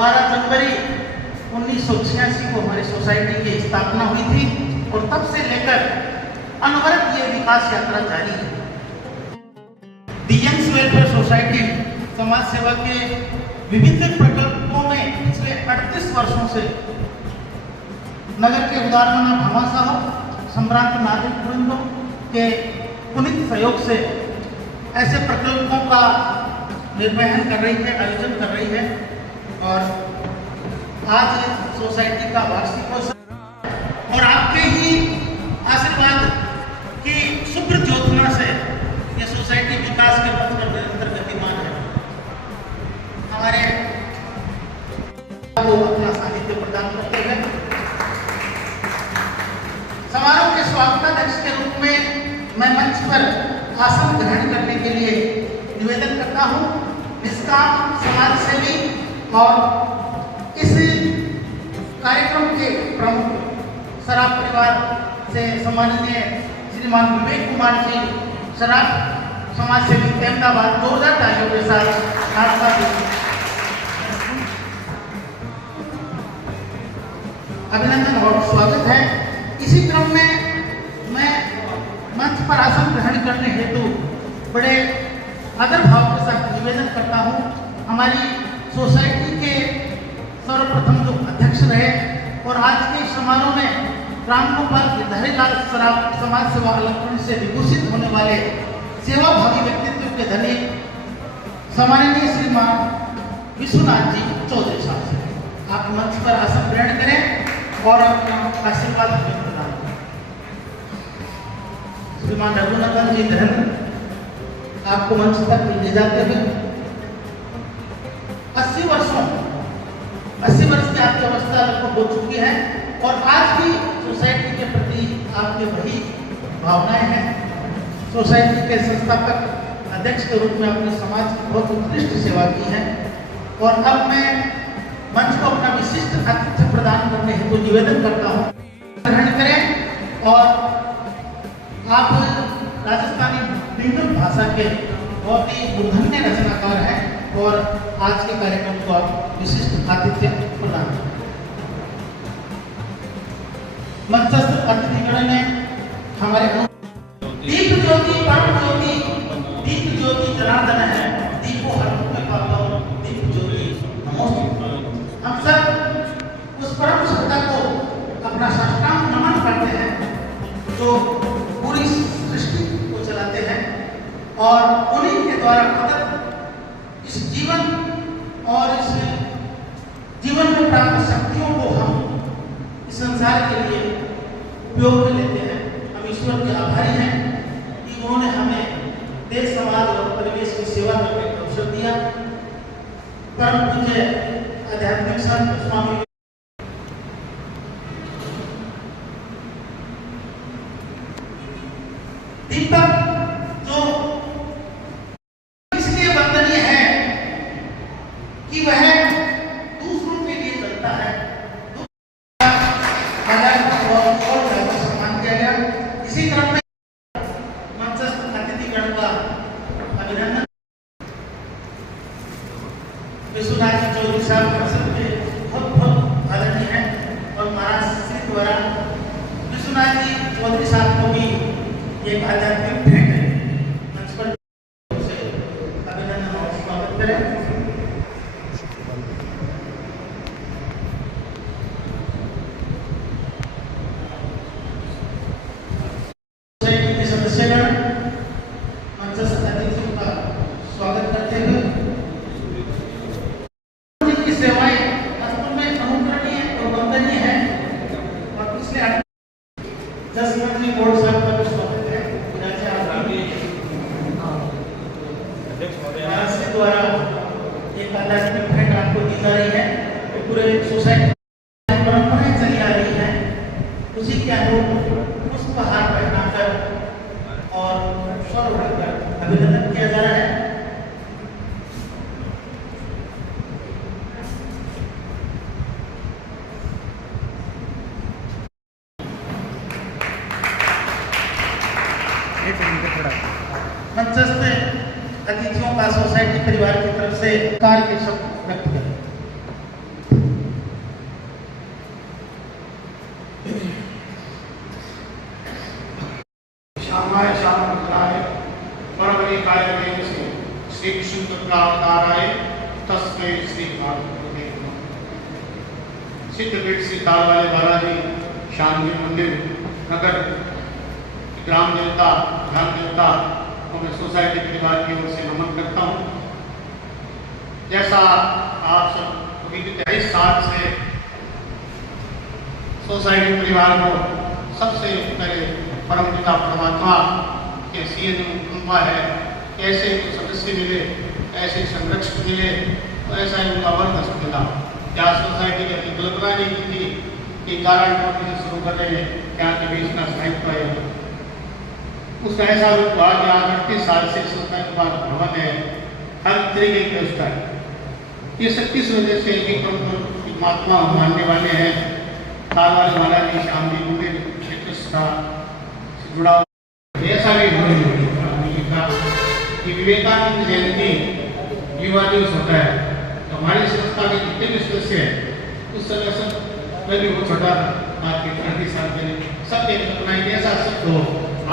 12 जनवरी 1986 को हमारी सोसाइटी की स्थापना हुई थी और तब से लेकर अनवरत ये विकास यात्रा जारी है। दी यंग्स वेलफेयर सोसाइटी समाज सेवा के विभिन्न प्रकल्पों में पिछले 38 वर्षों से नगर के उदाहरण भामाशाह सम्रांत नागरिक वृंदों के पुनीत सहयोग से ऐसे प्रकल्पों का निर्वहन कर रही है, आयोजन कर रही है। और आज सोसाइटी का वार्षिकोत्सव और आपके ही आशीर्वाद की शुभ्र ज्योत्सना से ये सोसाइटी विकास के पथ पर निरंतर गतिमान है। हमारे को अपना सानिध्य प्रदान करते हुए समारोह के स्वागताध्यक्ष के रूप में मैं मंच पर आसन ग्रहण करने के लिए निवेदन करता हूं। निष्काम समाज सेवी और इस कार्यक्रम के प्रमुख सराफ परिवार से सम्माननीय श्रीमान विवेक कुमार जी, सराफ समाज सेवी अहमदाबाद, 2000 तालियों के साथ अभिनंदन और स्वागत है। इसी क्रम में मैं मंच पर आसन ग्रहण करने हेतु बड़े आदर भाव के साथ निवेदन करता हूं। हमारी सोसाइटी के सर्वप्रथम जो अध्यक्ष रहे और आज के समारोह में राम गोपाल गिरधारीलाल सराफ समाज सेवा अलंकरण से विभूषित होने वाले सेवाभावी व्यक्तित्व के धनी सम्माननीय श्रीमान विश्वनाथ जी चौधरी साहब से आप मंच पर आसन ग्रहण करें और अपना आशीर्वाद प्रदान करें। श्रीमान रघुनंदन जी धन आपको मंच तक ले जाते हुए 80 वर्ष की आपकी अवस्था लगभग हो चुकी है और आज भी सोसाइटी के प्रति आपके वही भावनाएं हैं। सोसाइटी के संस्थापक अध्यक्ष के रूप में अपने समाज की बहुत उत्कृष्ट सेवा की है और अब मैं मंच को अपना विशिष्ट आतिथ्य प्रदान करने हेतु निवेदन करता हूँ। ग्रहण करें और आप राजस्थानी डिंगल भाषा के बहुत ही मूर्धन्य रचनाकार हैं और आज के कार्यक्रम को आप विशिष्ट आतिथ्य प्रदान करें। मंचस्थ अतिथिगण ने हमारे दीप ज्योति परम ज्योति दीप ज्योति जनार्दन है दीपो हर में पावो दीप ज्योति नमोस्तुते। हम सब उस परम सत्ता को अपना साष्टांग नमन करते हैं जो पूरी सृष्टि को चलाते हैं और उन्हीं के द्वारा प्रदत्त इस जीवन और इस जीवन में प्राप्त शक्तियों को हम इस संसार के लिए उपयोग में लेते हैं। हम ईश्वर के आभारी हैं कि उन्होंने हमें देश, समाज और परिवेश की सेवा करने का अवसर दिया। परम पूज्य आध्यात्मिक संत स्वामी दीपक जो इसलिए वंदनीय है कि वह दूसरों के लिए चलता है। सम्मान किया गया। इसी क्रम में मंचस्थ अतिथिगण का अभिनंदन विश्वनाथ जी चौधरी साहब परिषद के बहुत आदरणीय हैं और महाराज श्री द्वारा विश्वनाथ जी चौधरी साहब को भी एक आध्यात्मिक भेंट है। मंच पर से अभिनंदन और स्वागत करें। सोसाइटी के सदस्यगण मंचस्थ अतिथियों का स्वागत करते हुए उनकी सेवाएं वास्तव में अनुकरणीय और वंदनीय है और पिछले 10 मंत्री बोर्ड साहब का भी स्वागत द्वारा एक आध्यात्मिक भेंट आपको दी जा रही है। पूरे सोसाइटी परंपराएं चली आ रही है उसी के अनुरूप पुष्पहार पहनाकर और स्वर उठाकर अभिनंदन किया जा रहा है। मंचस्थ अतिथियों का सोसाइटी परिवार की तरफ से कार्य के शब्द व्यक्त करें। श्री कृष्ण अवताराय तस्मै श्री भागवते नमः। सिद्धपीठ से ताल वाले बालाजी शांति मंदिर नगर ग्राम देवता ग्राम देवता को मैं सोसाइटी परिवार की ओर से नमन करता हूँ। जैसा आप सब अभी 23 साल से सोसाइटी परिवार को सबसे पहले परम पिता परमात्मा के सीएन कृपा है, कैसे सदस्य मिले, ऐसे संरक्षक मिले, तो ऐसा ही उनका वर्ग मिला। क्या सोसाइटी की अपनी कल्पना नहीं की थी कि कारण से शुरू कर रहे हैं, क्या कभी इसका स्थायित्व है। उसका ऐसा रूप हुआ कि आज 38 साल से सोसाइटी का भवन है, हर तरीके की व्यवस्था है। ये सब किस वजह से एक महात्मा मानने वाले हैं, तालवाल महाराज जी श्याम जी मंदिर क्षेत्र का जुड़ा ऐसा भी लिखा कि विवेकानंद जयंती युवा दिवस होता है। तो हमारी संस्था के जितने भी सदस्य हैं उस समय सब मैं भी बहुत छोटा था, आज के 30 साल पहले सब एक सपना है कि ऐसा सब तो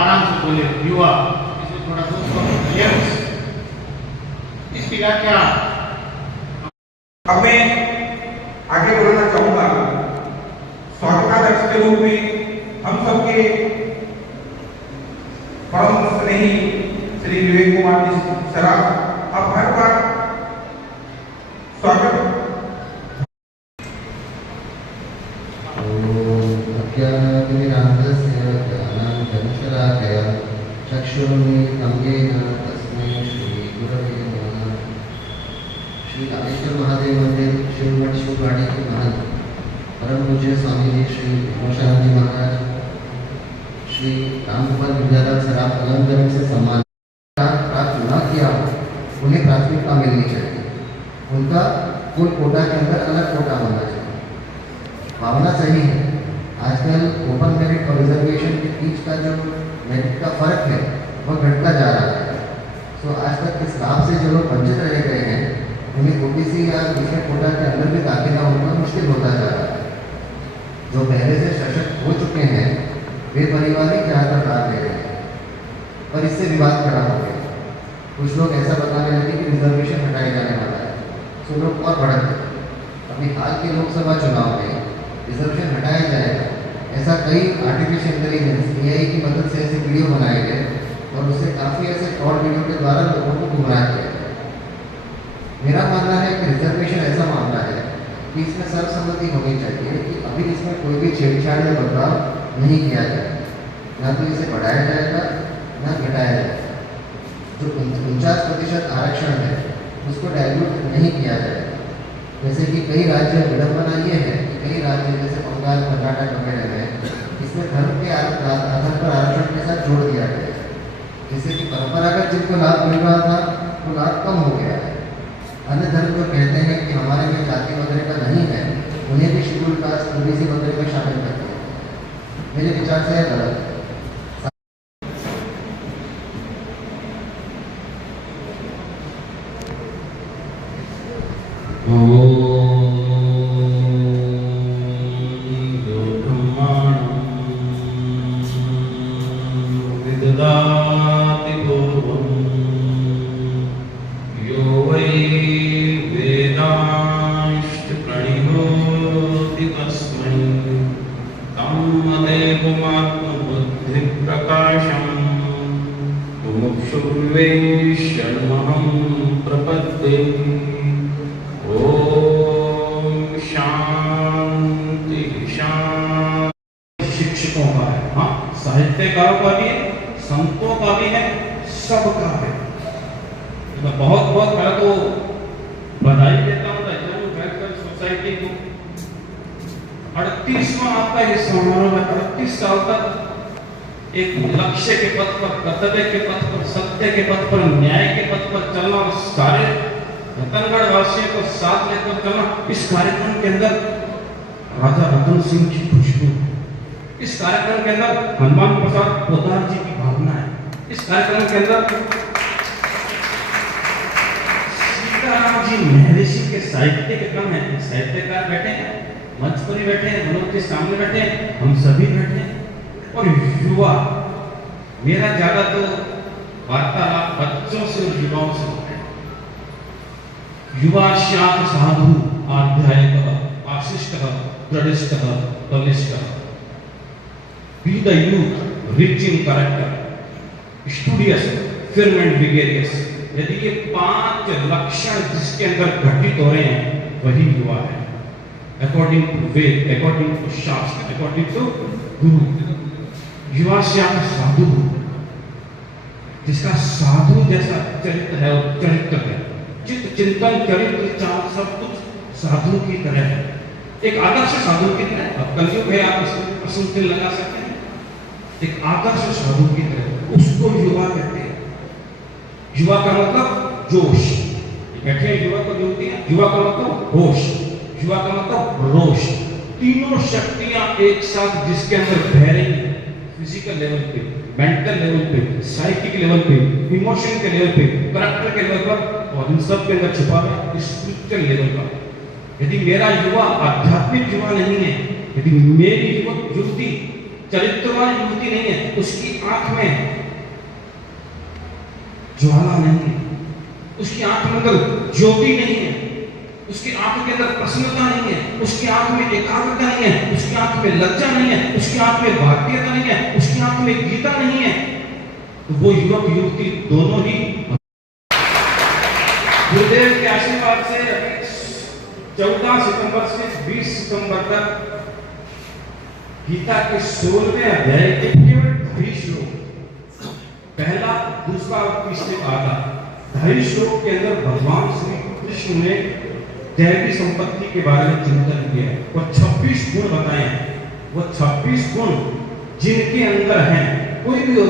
आराम से बोले युवा, इसमें थोड़ा दोस्तों इसकी व्याख्या अब मैं आगे बढ़ना चाहूंगा। स्वागताध्यक्ष के रूप में हम सबके परम स्नेही श्री विवेक कुमार जी सराफ, अब हर बार स्वागत। श्री रामेश्वर महादेव मंदिर शिवमठ शिववाड़ी के महंत परम पूज्य स्वामी जी श्री विमोशानंद जी महाराज, श्री रामगोपाल विद्याधर सराफ अलंकरण से सम्मान प्राप्त न किया, उन्हें प्राथमिकता मिलनी चाहिए। उनका कुल कोटा के अंदर अलग कोटा होना चाहिए। भावना सही है। आजकल ओपन मेरिट और रिजर्वेशन के बीच का जो मेरिट का फर्क है वह घटता जा रहा है। तो आज तक इस लाभ से जो लोग वंचित रह गए हैं, उन्हें ओबीसी या दूसरे कोटा के अंदर भी दाखिला होना मुश्किल होता जा रहा है। जो पहले से सशक्त हो चुके हैं वे पारिवारिक ज़्यादातर लाभ ले रहे हैं, पर इससे विवाद खड़ा हो गया। कुछ लोग ऐसा बताने लगे कि रिजर्वेशन हटाया जाने वाला है, तो लोग और बढ़त गए। अभी हाल के लोकसभा चुनाव में रिजर्वेशन हटाया जाएगा, ऐसा कई आर्टिफिशियल इंटेलिजेंस AI की मदद से ऐसे वीडियो बनाए गए और उससे काफ़ी ऐसे फ्रॉड वीडियो के द्वारा लोगों को गुमराह किया गया। मेरा मानना है कि रिजर्वेशन ऐसा मामला है कि इसमें सर्वसम्मति होनी चाहिए कि अभी इसमें कोई भी छेड़छाड़ या बदलाव नहीं किया जाए, ना तो इसे बढ़ाया जाएगा ना घटाया जाएगा। जो 49% आरक्षण है उसको डाइल्यूट नहीं किया जाएगा। जैसे कि कई राज्य विडम्बना ये है कि कई राज्य जैसे बंगाल, कर्नाटक वगैरह में इसमें धर्म के आधार पर आरक्षण के साथ जोड़ दिया गया है, जिससे कि परंपरागत जिनको लाभ मिल रहा था वो लाभ कम हो गया है। अन्य धर्म जो कहते हैं कि हमारे में जाति वगैरह का नहीं है, उन्हें भी शेड्यूल कास्ट OBC वगैरह में शामिल करते हैं। मेरे विचार से यह गलत है। प्रपद्ये ओम शांति शांति। शिक्षकों का है, हाँ, साहित्यकारों का भी है, संतों का भी है, सबका है। तो बहुत बहुत मैं तो बधाई देता हूँ वेलफेयर सोसाइटी को। 38वां आपका ये समारोह है। 38 साल तक एक लक्ष्य के पथ पर, कर्तव्य के पथ पर, सत्य के पथ पर, न्याय के पथ पर चलना और सारे रतनगढ़ वासियों को साथ लेकर चलना। इस कार्यक्रम के अंदर राजा रतन सिंह की खुशबू, इस कार्यक्रम के अंदर हनुमान प्रसाद पोदार जी की भावना है, इस कार्यक्रम के अंदर सीताराम जी महर्षि के साहित्य के क्रम है। साहित्यकार बैठे हैं, मंच पर ही बैठे हैं, मनोज के सामने बैठे हैं, हम सभी बैठे हैं। और युवा, मेरा ज्यादा तो वार्तालाप बच्चों से और युवाओं से होता है। युवा स्यात् साधु आध्यायिकः आशिष्टः दृढ़िष्टः बलिष्ठः। Be the youth, rich in character, studious, firm and vigorous। यदि ये 5 लक्षण जिसके अंदर घटित हो रहे हैं वही युवा है, according to Veda, according to shastra, according to guru. युवा स्यात् साधु, जिसका साधु जैसा चरित्र है और चरित्र है, चित्त चिंतन चरित्र चाल सब कुछ साधु की तरह है, एक आदर्श साधु की तरह। अब कलयुग है, आप इसमें प्रश्न लगा सकते हैं, एक आदर्श साधु की तरह, उसको युवा कहते हैं। युवा का मतलब जोश, बैठे हैं युवा को जोड़ती है, युवा का मतलब होश, युवा का मतलब रोश, तीनों शक्तियां एक साथ जिसके अंदर बह रही है, फिजिकल लेवल पे, मेंटल लेवल पे, साइकिक लेवल पे, इमोशन के लेवल पे, कैरेक्टर के लेवल पर, और इन सब के अंदर छुपा है स्पिरिचुअल लेवल पर। यदि मेरा युवा आध्यात्मिक युवा नहीं है, यदि मेरी युवती चरित्रवान युवती नहीं है, उसकी आंख में ज्वाला नहीं है, उसकी आंख में अंदर ज्योति नहीं है, उसकी आंख के अंदर प्रसन्नता नहीं है, उसकी आंख में एकाग्रता नहीं है, उसकी आंख में लज्जा नहीं है, उसकी आंख में भारतीयता नहीं है, उसकी आंख में गीता नहीं है, तो वो युवक युवती दोनों ही गुरुदेव के आशीर्वाद से 14 सितंबर से 20 सितंबर तक गीता के 16वें अध्याय के केवल 2 श्लोक, पहला, दूसरा और तीसरे आधा 2 श्लोक के अंदर भगवान श्री कृष्ण ने दैवी संपत्ति के बारे में चिंतन किया है और 26 गुण बताए हैं। वो 26 गुण जिनके अंदर हैं, कोई भी हो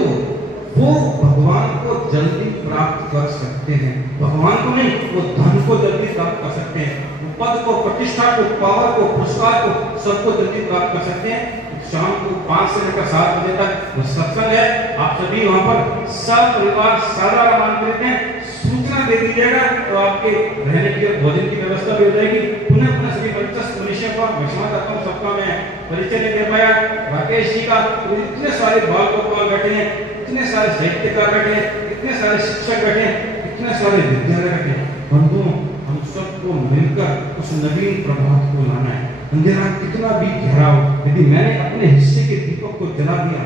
वो भगवान को जल्दी प्राप्त कर सकते हैं। भगवान को नहीं, वो धन को जल्दी प्राप्त कर सकते हैं, पद को, प्रतिष्ठा को, पावर को, पुरस्कार को, सबको जल्दी प्राप्त कर सकते हैं। शाम को 5 से लेकर 7 बजे तक वो सत्संग है, आप सभी वहां पर सब परिवार सारा रमान करते हैं, सूचना दे दीजिएगा तो आपके रहने की भोजन की व्यवस्था भी हो जाएगी। पुनः पुनः सभी वर्चस्व मनुष्य को मैं क्षमा करता हूँ, सबका मैं परिचय नहीं दे पाया, राकेश जी का, तो इतने सारे बाल गोपाल बैठे हैं, इतने सारे साहित्यकार बैठे हैं, इतने सारे शिक्षक बैठे हैं, इतने सारे विद्यालय बैठे हैं। बंधुओं, हम सबको मिलकर उस नवीन प्रभात को लाना है। अंधेरा कितना भी गहरा हो, यदि मैंने अपने हिस्से के दीपक को जला दिया,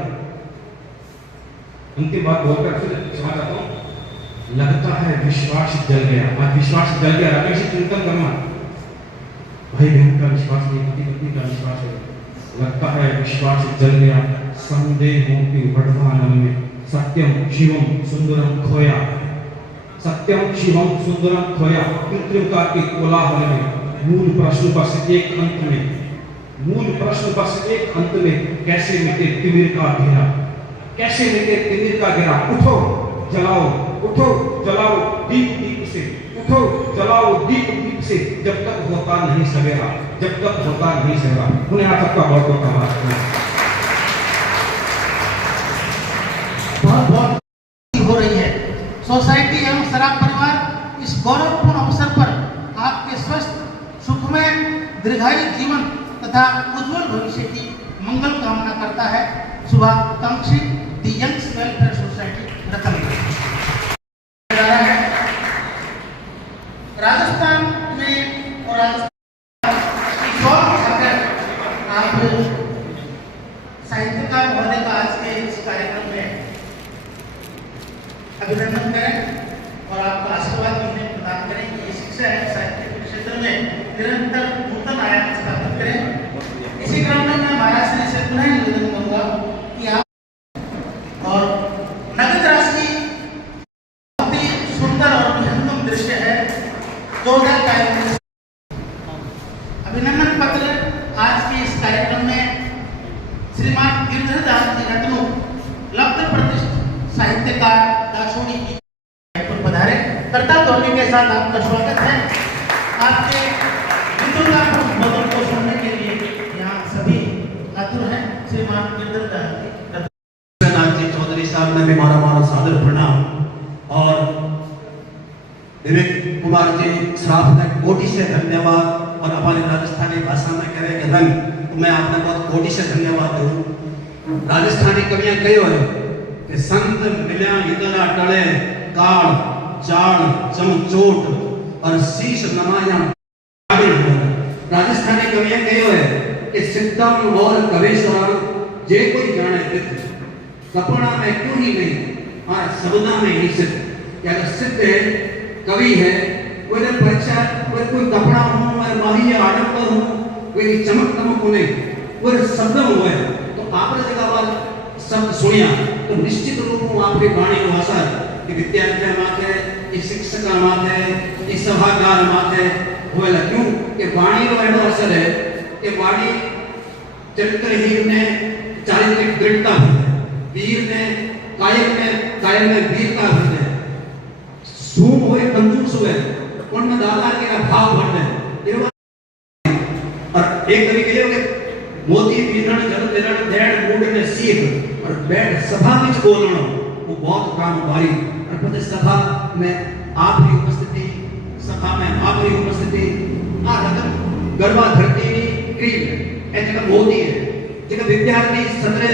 अंतिम बात बोलकर फिर क्षमा चाहता हूँ, लगता है विश्वास जल गया। आज विश्वास जल गया, राकेश चिंतन करना, भाई बहन का विश्वास नहीं, पति पत्नी का विश्वास है, लगता है विश्वास जल गया। संदेहों के वर्धमान में सत्यम शिवम सुंदरम खोया, सत्यम शिवम सुंदरम खोया। कृत्रिमता के कोलाहल में मूल प्रश्न बस एक अंत में, मूल प्रश्न बस एक अंत में, कैसे मिटे तिमिर का घेरा, कैसे मिटे तिमिर का घेरा। उठो जलाओ, उठो जलाओ दीप दीप से, उठो जलाओ दीप दीप से, जब तक होता नहीं सवेरा, जब तक होता नहीं सवेरा। उन्हें आप सबका बहुत बहुत आभार। बहुत बहुत हो रही है। सोसाइटी एवं शराब परिवार इस गौरवपूर्ण अवसर पर आपके स्वस्थ, सुखमय, दीर्घायु जीवन तथा उज्जवल भविष्य की मंगल कामना करता है। शुभाकांक्षी the Youngs welfare society Ratangarh. Rajasthan में और राजस्थान आप साहित्यकार होने का आज के इस कार्यक्रम में अभिनंदन करें और आपका आशीर्वाद उन्हें प्रदान करें कि ये शिक्षा है साहित्य के क्षेत्र में निरंतर नूतन आयाम स्थापित करें। इसी क्रम में मैं महाराज श्री से पुनः निवेदन करूंगा कि आप और नगद राशि बहुत ही सुंदर और विहंगम दृश्य है। 2023 अभिनंदन पत्र आज के इस कार्यक्रम में श्रीमान गिरधर दास जी रत्नो लब्ध प्रतिष्ठित साहित्यकार दासोड़ी की पधारे। करता ध्वनि के साथ आपका स्वागत है। आपके विद्वता को सुनने के लिए यहाँ सभी आतुर हैं। श्रीमान गिरधर दास जी चौधरी साहब ने भी मारा सादर प्रणाम और विवेक कुमार जी श्राफ ने कोटि से धन्यवाद और हमारी राजस्थानी भाषा में करेंगे धन, तो मैं आपने बहुत कोटि से धन्यवाद दूँ। राजस्थानी कवियां कहो है कि संत मिल्या इतना टले काल चाल चमचोट और शीश नमाया राजस्थानी कवियां कहो है कि सिद्धम और कवेश्वर जे कोई जाने विद कपड़ा में क्यों ही नहीं और शब्दा में ही सिद्ध। क्या सिद्ध है, कवि है, कोई परीक्षा कोई कपड़ा हूँ मैं माही आडंबर हूँ, कोई चमक दमक नहीं, कोई शब्द हुए तो आपने जगह बार शब्द सुनिया तो निश्चित रूप में आपकी वाणी को असर कि विद्यार्थी माथे, कि शिक्षक माथे, कि सभागार माथे होएला। क्यों कि वाणी को एडो असर है कि वाणी चरित्रहीन ने चारित्रिक दृढ़ता है, वीर ने कायल में वीरता है, सूम हुए कंजूस हुए उनमें दादा के भाव बढ़े। और एक कवि कहो कि मोती बीनण जल दिरण देण मूड ने सीख और बैठ सभा में बोलणो वो बहुत काम भारी। और पते सभा में आपकी उपस्थिति, सभा में आपकी उपस्थिति आ रकम गरबा धरती क्रीम ए जगह मोदी है जगह विद्यार्थी 17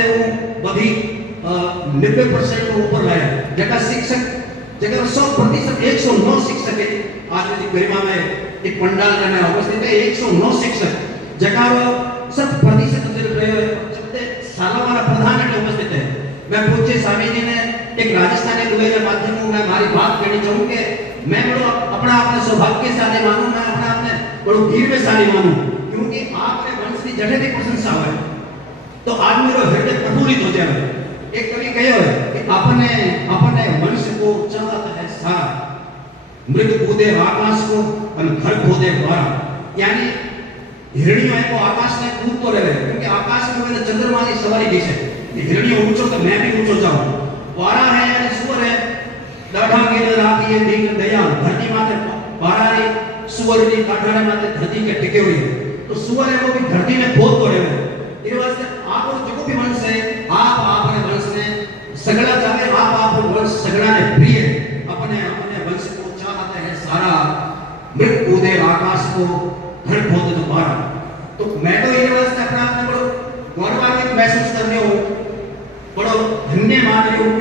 बधी 90% ऊपर लाया जगह शिक्षक जगह 100% 109 शिक्षक है। आज की गरिमा में एक पंडाल में उपस्थित है 109 शिक्षक जगह 100% सालावाला प्रधान के उपस्थित है। मैं पूज्य स्वामी जी ने एक राजस्थानी दुबई के माध्यम में मैं हमारी बात कहनी चाहूँ कि मैं बड़ो अपना अपने सौभाग्यशाली मानूं, मैं अपना अपने बड़ो धीरशाली मानूं क्योंकि आपने वंश की जगह की प्रशंसा है तो आज मेरा हृदय प्रफुल्लित हो जाए। एक कवि कहो है कि अपने अपने वंश को चाहत है सारा, मृग कूदे आकाश को और घर खोदे द्वारा। यानी हिरणियों को आकाश में कूद तो रहे क्योंकि आकाश में मैंने चंद्रमा की सवारी की है, हिरणियों ऊंचो तो मैं भी ऊंचो जाऊं। वारा है यानी सुअर है, दाढ़ा के राखी है दीन दया धरती माते वारा रे सुअर की काठाने माते धरती के टिके हुए तो सुअर है वो भी धरती में खोद तो रहे। ये वास्ते आप जो भी वंश है आप अपने वंश ने सगड़ा चाहे आप वंश सगड़ा ने प्रिय अपने अपने वंश को चाहते हैं सारा, मृग कूदे आकाश को घर खोदे दोबारा। तो मैं तो ये वास्ते अपना अपने बड़ो गौरवान्वित महसूस कर रही हूँ, बड़ो धन्य मान रही हूँ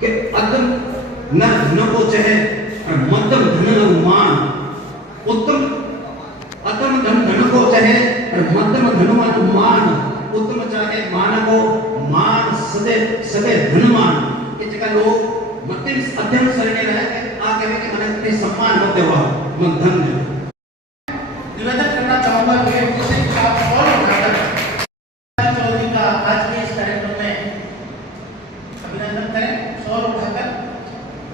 कि अदम न धन को चाहे और मध्यम धन मान, उत्तम अदम धन को चाहे और मध्यम धन मान, उत्तम चाहे मान को मान सदे सदे धनमान। ये जगह लोग मध्यम अध्ययन श्रेणी रहे आगे में कि मैंने सम्मान होते हुआ मन धन्य निवेदन करना चाहूंगा वे विषय का और उठाकर चौधरी का आज के इस कार्यक्रम में अभिनंदन करें। सौर उठाकर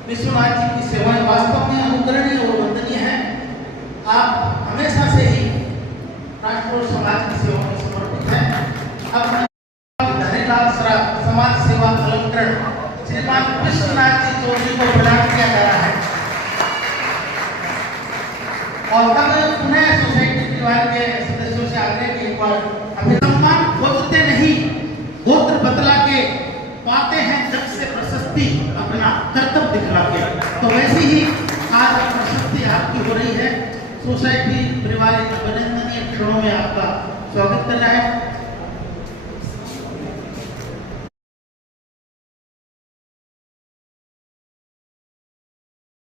विश्वनाथ जी की सेवाएं वास्तव में अनुकरणीय और वंदनीय है। आप हमेशा से ही राष्ट्र और समाज की सेवा में समर्पित हैं। अब धनीलाल सराफ समाज सेवा अलंकरण श्रीमान विश्वनाथ जी चौधरी को प्रदान किया जा रहा है और तब पुनः सोसाइटी परिवार के सदस्यों से आग्रह की एक बार अभिनंदन खोजते नहीं गोत्र बतला के पाते हैं जग से प्रशस्ति अपना कर्तव्य दिखला के। तो वैसे ही आज प्रशस्ति आपकी हो रही है। सोसाइटी परिवार अभिनंदनीय क्षणों में आपका स्वागत कर रहा है।